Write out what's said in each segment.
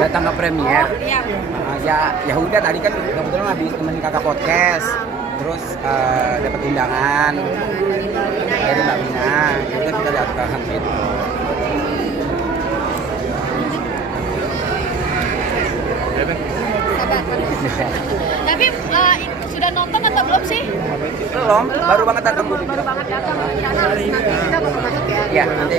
Datang ke premier. Iya. Ya udah tadi kan kebetulan habis temenin kakak podcast. Terus dapat undangan dari Mbak Mina. Ya udah kita datang gitu. Sabar. Tapi sudah nonton atau belum sih? Belum, baru banget datang. Baru banget datang. Karena nanti kita bakal masuk ya. Ya nanti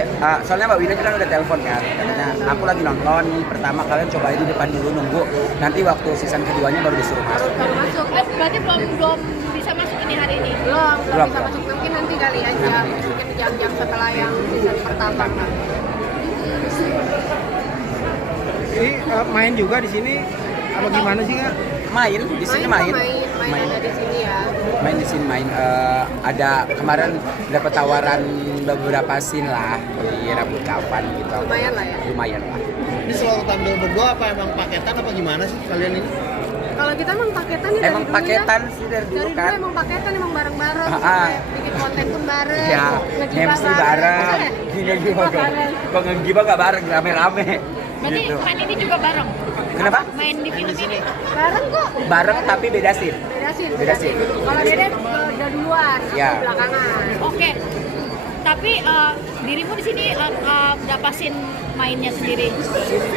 soalnya Mbak Wina kan udah telepon kan, katanya aku lagi nonton nih pertama, kalian cobain di depan dulu nunggu, nanti waktu season keduanya baru disuruh masuk. Baru masuk. Berarti belum bisa masuk ini hari ini. Belum Belum. bisa masuk, mungkin nanti kali aja, mungkin jam-jam setelah yang season pertama. Ini main juga di sini apa gimana sih Kak? Main di sini main Main ada di sini ya. main di sini main. Ada kemarin dapat tawaran beberapa scene lah di rambut kapan gitu. Lumayan lah ya. Lumayan lah. Ini selalu tampil berdua apa emang paketan apa gimana sih kalian ini? Kalau kita emang paketan ya Emang dari dulu paketan ya. sih dari dulu Dari kan. dulu emang paketan, emang bareng-bareng. Ah, ah. Sampai bikin konten pun bareng. Ya, ngegibah MC bareng. Ngegibah Gila bareng. kok ngegibah gak bareng, rame-rame. Berarti Gitu. main ini juga bareng. Kenapa? Main di film ini. Bareng kok. Bareng tapi beda scene. Beda scene. Kalau Dede udah duluan, aku Ya. belakangan. Oke. Tapi dirimu di sini berapa scene mainnya sendiri?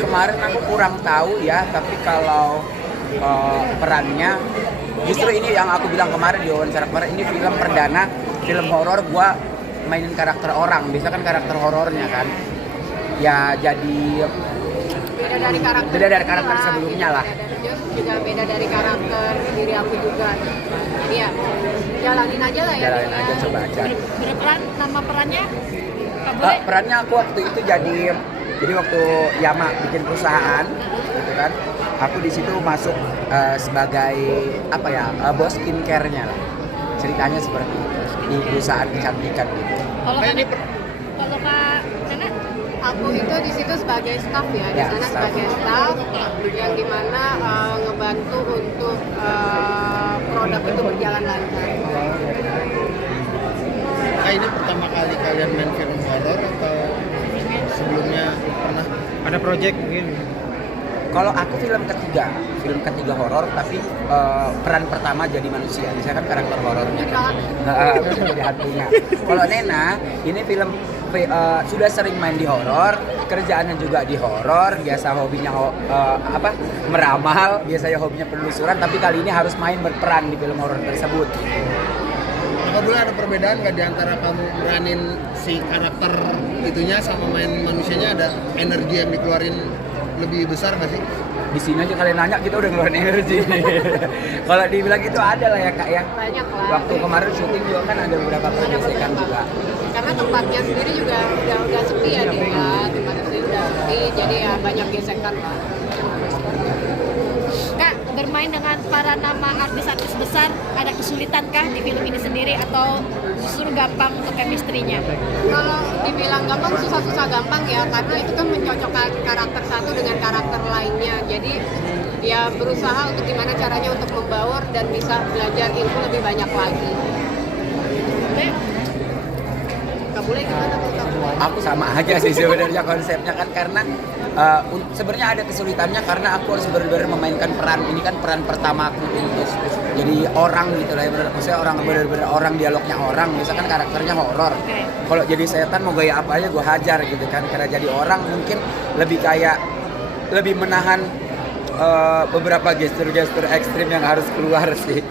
Kemarin aku kurang tahu ya, tapi kalau perannya justru ini yang aku bilang kemarin di wawancara kemarin, ini film perdana, film horor gua mainin karakter orang. Biasa kan karakter horornya kan. Ya jadi Beda dari karakter karakter sebelumnya lah. Juga beda dari karakter diri aku juga. Jadi ya jalanin aja lah ya. Jalanin aja, coba aja. Berperan, nama perannya? Nggak boleh? Perannya aku waktu itu jadi waktu Yama bikin perusahaan gitu kan, aku di situ masuk sebagai apa ya, bos skincare-nya lah, ceritanya seperti itu di perusahaan kecantikan gitu. Kalau Kayak ini kalau Kak Nana? Aku itu di situ sebagai staff ya, di Ya, sana staff. sebagai staff yang dimana ngebantu untuk produk itu berjalan lancar. Ini pertama kali kalian main film horor atau sebelumnya pernah? Ada project mungkin. Kalau aku film ketiga horor, tapi peran pertama jadi manusia. Saya kan karakter horornya. Jadi hantunya. Kalau Nena, ini film sudah sering main di horor, kerjaannya juga di horor, biasa hobinya meramal, biasanya hobinya penelusuran, tapi kali ini harus main berperan di film horor tersebut. Apa boleh ada perbedaan nggak di antara kamu beranin si karakter itunya sama main manusianya, ada energi yang dikeluarin lebih besar nggak sih? Di sini aja kalian nanya kita udah ngeluarin energi. Kalau dibilang itu ada lah ya Kak ya. Banyak lah. Waktu kemarin syuting juga kan ada beberapa pergesekan juga. Karena tempatnya sendiri juga udah sepi ya di tempatnya sendiri udah sepi, jadi ya banyak gesekan lah. Kak, bermain dengan para nama artis-artis besar, ada kesulitankah di film ini sendiri atau justru gampang untuk chemistry-nya? Kalau dibilang gampang, susah-susah gampang ya, karena itu kan mencocokkan karakter satu dengan karakter lainnya. Jadi ya berusaha untuk gimana caranya untuk membaur dan bisa belajar ilmu lebih banyak lagi. Gak boleh gimana kalau kamu? Aku sama aja sih sebenarnya konsepnya kan, karena sebenarnya ada kesulitannya karena aku harus benar-benar memainkan peran. Ini kan peran pertama aku untuk jadi orang gitu lah ya, maksudnya orang benar-benar orang, dialognya orang, misalkan karakternya horor. Kalau jadi setan mau gaya apa aja gue hajar gitu kan, karena jadi orang mungkin lebih menahan beberapa gestur-gestur ekstrim yang harus keluar sih.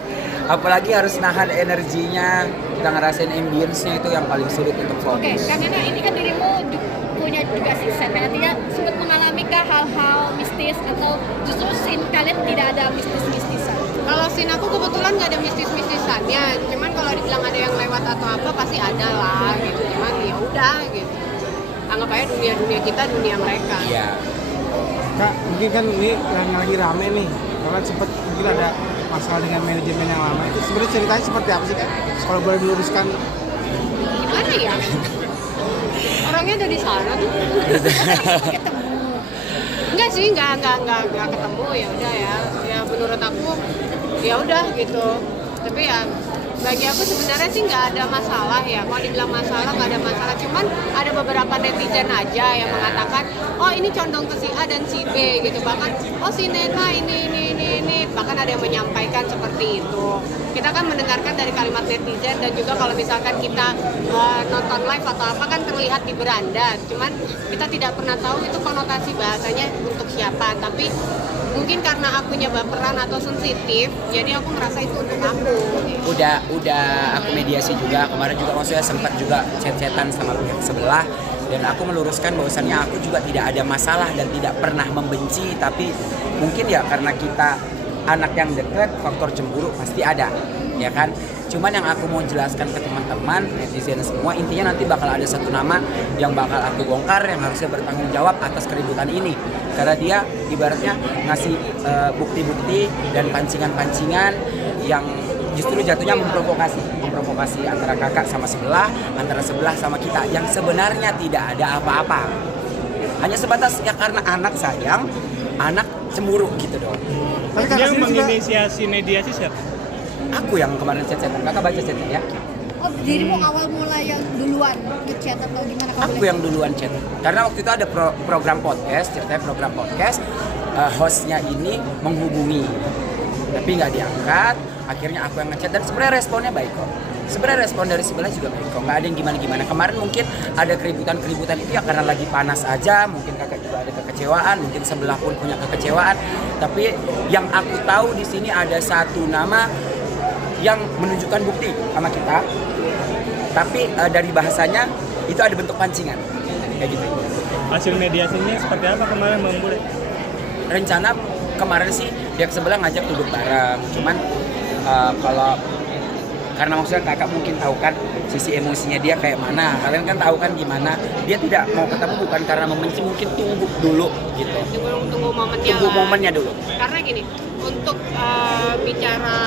Apalagi harus nahan energinya, kita ngerasain ambience-nya, itu yang paling sulit untuk Oke, fokus. karena ini kan dirimu punya juga sixth sense, artinya sempat mengalami kah hal-hal mistis atau justru scene kalian tidak ada mistis-mistisan? Kalau scene aku kebetulan nggak ada mistis-mistisannya, cuman kalau dibilang ada yang lewat atau apa pasti ada lah gitu. Cuman ya udah gitu. Anggap aja dunia kita, dunia mereka. Iya. Kak, mungkin kan ini yang lagi rame nih. Kalian sempat mungkin ada masalah dengan manajemen yang lama. Itu sebenarnya ceritanya seperti apa sih Kak? Kalau boleh diluruskan. Gimana ya? Orangnya ada di sana tuh. Enggak sih, enggak ketemu, ya udah ya. Ya menurut aku ya udah gitu. Tapi ya Bagi aku sebenarnya sih nggak ada masalah ya. Kalau dibilang masalah nggak ada masalah. Cuman ada beberapa netizen aja yang mengatakan, oh ini condong ke si A dan si B gitu. Bahkan, oh si Nena ini. Bahkan ada yang menyampaikan seperti itu. Kita kan mendengarkan dari kalimat netizen dan juga kalau misalkan kita nonton live atau apa kan terlihat di beranda. Cuman kita tidak pernah tahu itu konotasi bahasanya untuk siapa. Tapi mungkin karena akunya baperan atau sensitif, jadi aku merasa itu untuk aku. Udah aku mediasi juga kemarin juga, maksudnya sempat juga chat-chatan sama pihak sebelah dan aku meluruskan bahwasannya aku juga tidak ada masalah dan tidak pernah membenci, tapi mungkin ya karena kita anak yang dekat, faktor cemburu pasti ada, ya kan? Cuman yang aku mau jelaskan ke teman-teman netizen semua, intinya nanti bakal ada satu nama yang bakal aku bongkar yang harusnya bertanggung jawab atas keributan ini, karena dia ibaratnya ngasih bukti-bukti dan pancingan-pancingan yang justru jatuhnya memprovokasi antara kakak sama sebelah, antara sebelah sama kita, yang sebenarnya tidak ada apa-apa, hanya sebatas ya karena anak sayang, anak cemburu gitu doang. Tapi Yang sendiri juga menginisiasi mediasi siapa? Aku yang kemarin chat-chatan, kakak baca chatnya ya? Oh, dirimu awal mula yang duluan ngechat atau gimana? Aku yang duluan chat, karena waktu itu ada program podcast, ceritanya program podcast, hostnya ini menghubungi, tapi nggak diangkat. Akhirnya aku yang ngechat dan sebenarnya responnya baik kok. Sebenarnya respon dari sebelah juga baik kok, nggak ada yang gimana-gimana. Kemarin mungkin ada keributan itu ya karena lagi panas aja, mungkin kakak juga ada kekecewaan, mungkin sebelah pun punya kekecewaan. Tapi yang aku tahu di sini ada satu nama yang menunjukkan bukti sama kita, tapi dari bahasanya itu ada bentuk pancingan, kayak gitu. Hasil mediasinya seperti apa kemarin Bang Bule? Rencana kemarin sih pihak sebelah ngajak duduk bareng, cuman kalau karena maksudnya kakak mungkin tahu kan sisi emosinya dia kayak mana, kalian kan tahu kan gimana, dia tidak mau ketemu bukan karena membenci, mungkin tunggu dulu gitu, Tunggu momennya tunggu lah. momennya dulu. Karena gini, untuk bicara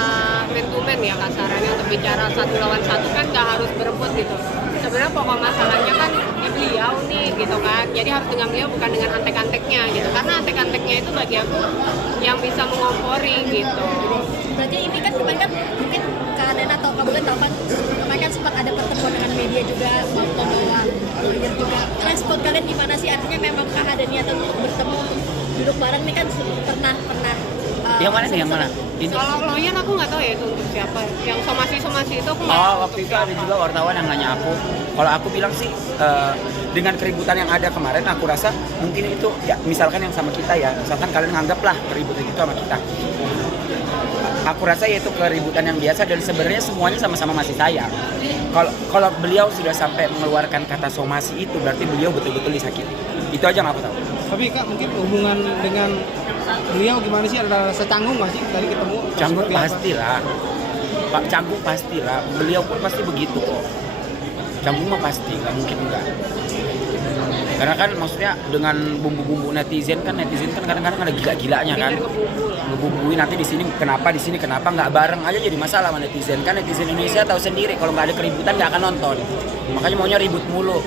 man to man ya kasarannya, untuk bicara 1 lawan 1 kan nggak harus berebut gitu. Sebenarnya pokok masalahnya kan di beliau nih gitu kan. Jadi harus dengan beliau bukan dengan antek-anteknya gitu. Karena antek-anteknya itu bagi aku yang bisa mengompori gitu. Berarti ini kan kemarin kan mungkin Kak Nena atau Kak Bulan tahu kan kemarin kan sempat ada pertemuan dengan media juga, maupun lawyer juga. Respon kalian gimana sih? Artinya memang Kak ada niatan untuk bertemu, untuk duduk bareng nih kan pernah Yang mana nih, yang mana? Ini. Kalau lawyer aku nggak tahu ya itu untuk siapa. Yang somasi itu aku nggak Oh, tahu waktu untuk itu ada siapa. juga wartawan yang nanya aku. Kalau aku bilang sih, dengan keributan yang ada kemarin, aku rasa mungkin itu, ya misalkan yang sama kita ya, misalkan kalian nganggaplah keributan itu sama kita. Aku rasa itu keributan yang biasa dan sebenarnya semuanya sama-sama masih sayang. Kalau beliau sudah sampai mengeluarkan kata somasi itu, berarti beliau betul-betul disakiti. Itu aja yang aku tahu. tapi Kak mungkin hubungan dengan beliau gimana sih, ada rasa canggung nggak sih tadi ketemu? Atau Canggung seperti apa? pastilah. Pak canggung pastilah. Beliau pun pasti begitu kok. Canggung mah pasti, nggak mungkin enggak. Karena kan maksudnya dengan bumbu-bumbu netizen kan kadang-kadang ada gila-gilanya kan. Ngebumbuin nanti di sini kenapa nggak bareng aja jadi masalah sama netizen. Kan netizen Indonesia tahu sendiri kalau nggak ada keributan nggak akan nonton. Makanya maunya ribut mulu.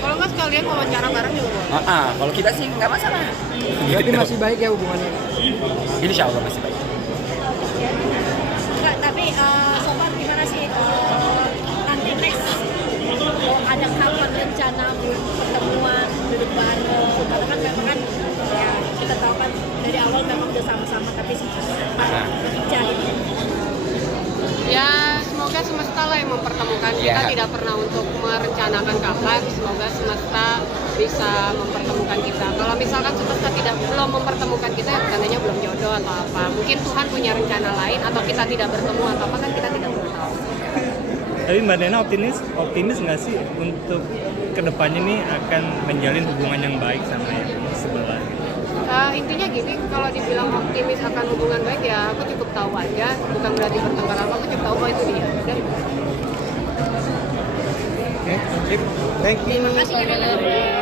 Kalau nggak sekalian wawancara bareng juga boleh. Kalau kita sih nggak masalah. Berarti Gitu. masih baik ya hubungannya? Insya Allah masih baik. Kak, tapi so far gimana sih nanti next ada kapan rencana pertemuan duduk bareng? Karena kan memang kan ya kita tahu kan dari awal memang udah sama-sama tapi berpecah gitu. Ya semoga semesta lah yang mempertemukan kita, Ya. tidak pernah untuk merencanakan kapan. Semoga semesta bisa mempertemukan kita. Kalau misalkan semesta belum mempertemukan kita, ya tandanya belum jodoh atau apa. Mungkin Tuhan punya rencana lain atau kita tidak bertemu atau apa kan kita tidak pernah tahu. Tapi Mbak Nena optimis nggak sih untuk kedepannya nih akan menjalin hubungan yang baik sama yang sebelah? Intinya gini, kalau dibilang optimis akan hubungan baik ya aku cukup tahu aja, bukan berarti bertengkar apa, aku cukup tahu bahwa itu dia. Dan Oke, thank you. Terima kasih Kak Nena.